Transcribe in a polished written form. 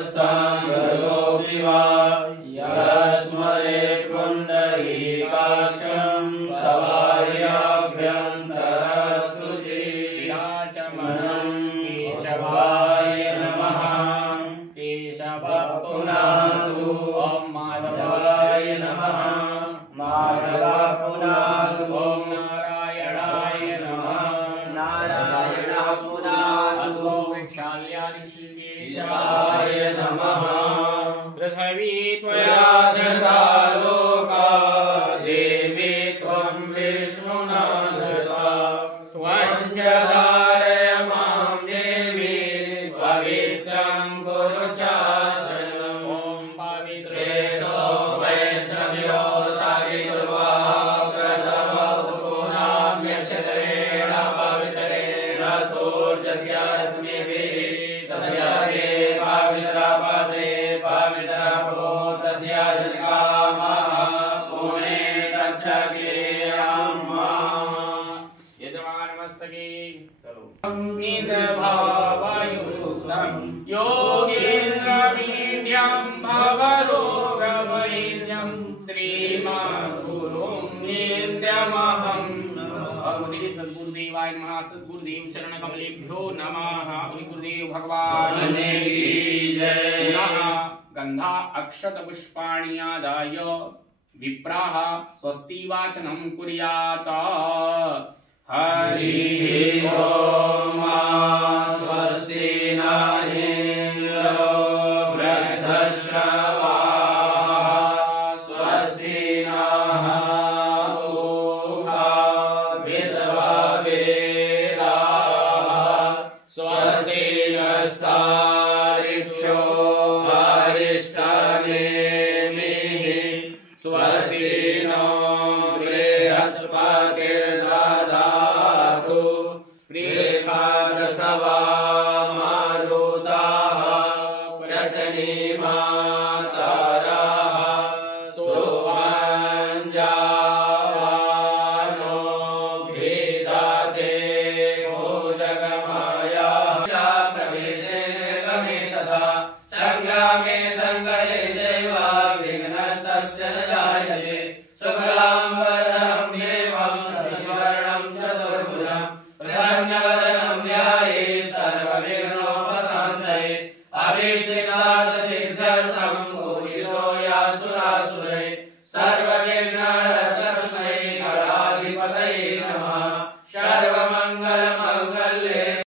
भगवोऽपि वा यस्मरे पुण्डरीकाक्षं सवार्याभ्यन्तरशुचिराचमनं केशवाय नमः। केशवः पुनातु ॐ माधवाय नमः। माधवः पुनातु ॐ नारायणाय नमः। नारायणः पुनातु केशवाय नमः। पृथ्वी त्वया धृता लोका देवी त्वं विष्णुना धृता। त्वञ्च धारय मां देवी पवित्रं कुरु चासनम्। ॐ पवित्रेषु वैष्णव्यो सावित्र्वा प्रसवतु पुनाम्यक्षत्रेण पवित्रेण सूर्यस्य रश्मिभिः तस्य पवित्रपदे पवित्रभो तस्य जगामः पुणे तच्छक्रियम्। यजमानमस्तके निजभावयुक्तं योगीन्द्रमीड्यं भवरोगवैद्यं श्रीमान् गुरुं नित्यमहं। भगवते सद्गुरुदेवाय नमः। सद्गुरुदेव चरण कमलेभ्यो नमः। गुरुदेव भगवान की जय। गंधा अक्षत पुष्पाणि आदाय विप्राः स्वस्ति वाचनं कुर्यात्। हरि ओम। स्वस्ति न इंद्रो वृद्धश्रवाः स्वस्ति नः पूषा विश्ववेदाः स्वस्ति नस्तारिक्षो अरिष्टनेमिः स्वस्ति नो बृहस्पतिर्दधातु बृहस्पतिर्दधातु। मारुताः प्रसन्निमा